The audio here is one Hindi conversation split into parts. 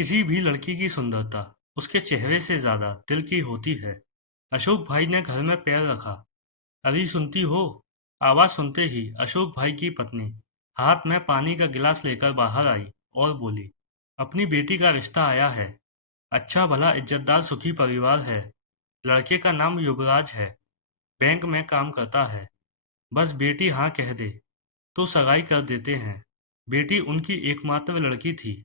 किसी भी लड़की की सुंदरता उसके चेहरे से ज्यादा दिल की होती है। अशोक भाई ने घर में पैर रखा। अभी सुनती हो? आवाज सुनते ही अशोक भाई की पत्नी हाथ में पानी का गिलास लेकर बाहर आई और बोली, अपनी बेटी का रिश्ता आया है। अच्छा भला इज्जतदार सुखी परिवार है। लड़के का नाम युवराज है। बैंक में काम करता है। बस बेटी हाँ कह दे तो सगाई कर देते हैं। बेटी उनकी एकमात्र लड़की थी।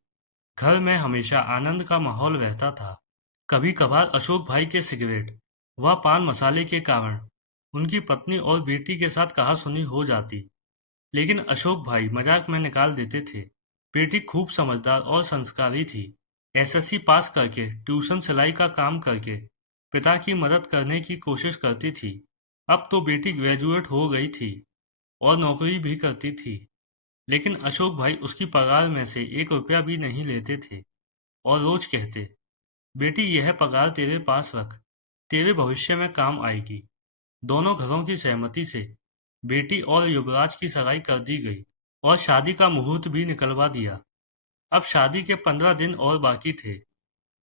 घर में हमेशा आनंद का माहौल रहता था। कभी कभार अशोक भाई के सिगरेट व पान मसाले के कारण उनकी पत्नी और बेटी के साथ कहासुनी हो जाती, लेकिन अशोक भाई मजाक में निकाल देते थे। बेटी खूब समझदार और संस्कारी थी। एसएससी पास करके ट्यूशन सिलाई का काम करके पिता की मदद करने की कोशिश करती थी। अब तो बेटी ग्रेजुएट हो गई थी और नौकरी भी करती थी, लेकिन अशोक भाई उसकी पगार में से 1 रुपया भी नहीं लेते थे और रोज कहते, बेटी यह पगार तेरे पास रख, तेरे भविष्य में काम आएगी। दोनों घरों की सहमति से बेटी और युवराज की सगाई कर दी गई और शादी का मुहूर्त भी निकलवा दिया। अब शादी के 15 दिन और बाकी थे।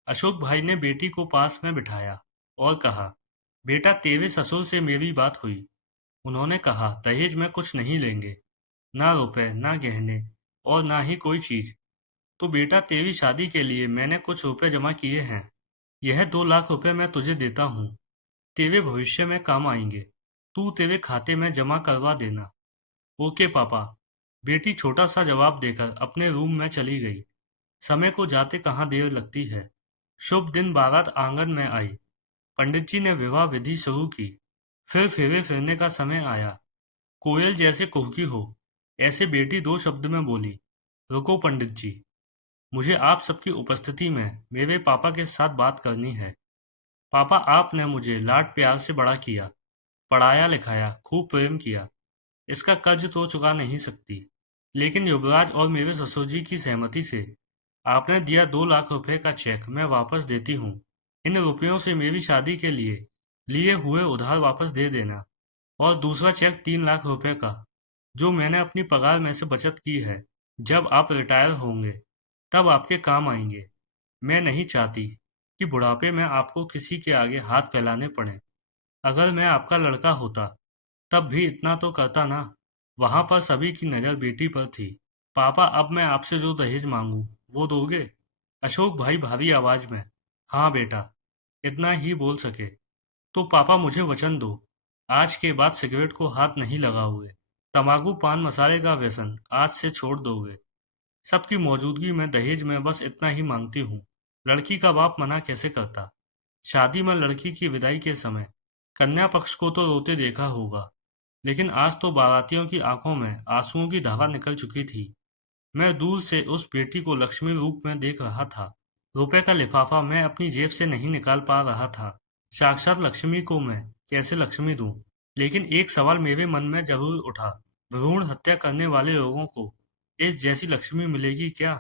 अशोक भाई ने बेटी को पास में बिठाया और कहा, बेटा तेरे ससुर से मेरी बात हुई। उन्होंने कहा दहेज में कुछ नहीं लेंगे, ना रुपए ना गहने और ना ही कोई चीज। तो बेटा तेरी शादी के लिए मैंने कुछ रुपए जमा किए हैं। यह 2 लाख रुपए मैं तुझे देता हूँ। तेरे भविष्य में काम आएंगे। तू तेरे खाते में जमा करवा देना। ओके पापा। बेटी छोटा सा जवाब देकर अपने रूम में चली गई। समय को जाते कहाँ देर लगती है। शुभ दिन बारात आंगन में आई। पंडित जी ने विवाह विधि शुरू की। फिर फेरे फिरने का समय आया। कोयल जैसे कुहकी हो ऐसे बेटी 2 शब्द में बोली, रुको पंडित जी, मुझे आप सबकी उपस्थिति में मेरे पापा के साथ बात करनी है। पापा आपने मुझे लाड प्यार से बड़ा किया, पढ़ाया लिखाया, खूब प्रेम किया। इसका कर्ज तो चुका नहीं सकती, लेकिन युवराज और मेरे ससुर जी की सहमति से आपने दिया 2 लाख रुपए का चेक मैं वापस देती हूँ। इन रुपयों से मेरी शादी के लिए लिए हुए उधार वापस दे देना और दूसरा चेक 3 लाख रुपए का जो मैंने अपनी पगार में से बचत की है, जब आप रिटायर होंगे तब आपके काम आएंगे। मैं नहीं चाहती कि बुढ़ापे में आपको किसी के आगे हाथ फैलाने पड़े। अगर मैं आपका लड़का होता तब भी इतना तो करता ना। वहां पर सभी की नजर बेटी पर थी। पापा अब मैं आपसे जो दहेज मांगू वो दोगे? अशोक भाई भारी आवाज में, हाँ बेटा, इतना ही बोल सके। तो पापा मुझे वचन दो, आज के बाद सिगरेट को हाथ नहीं लगाओगे। तंबाकू पान मसाले का व्यसन आज से छोड़ दोगे। सबकी मौजूदगी में दहेज में बस इतना ही मांगती हूँ। लड़की का बाप मना कैसे करता? शादी में लड़की की विदाई के समय कन्या पक्ष को तो रोते देखा होगा, लेकिन आज तो बारातियों की आंखों में आंसुओं की धारा निकल चुकी थी। मैं दूर से उस बेटी को लक्ष्मी रूप में देख रहा था। रुपए का लिफाफा मैं अपनी जेब से नहीं निकाल पा रहा था। साक्षात लक्ष्मी को मैं कैसे लक्ष्मी दूं? लेकिन एक सवाल मेरे मन में जरूर उठा, भ्रूण हत्या करने वाले लोगों को इस जैसी लक्ष्मी मिलेगी क्या?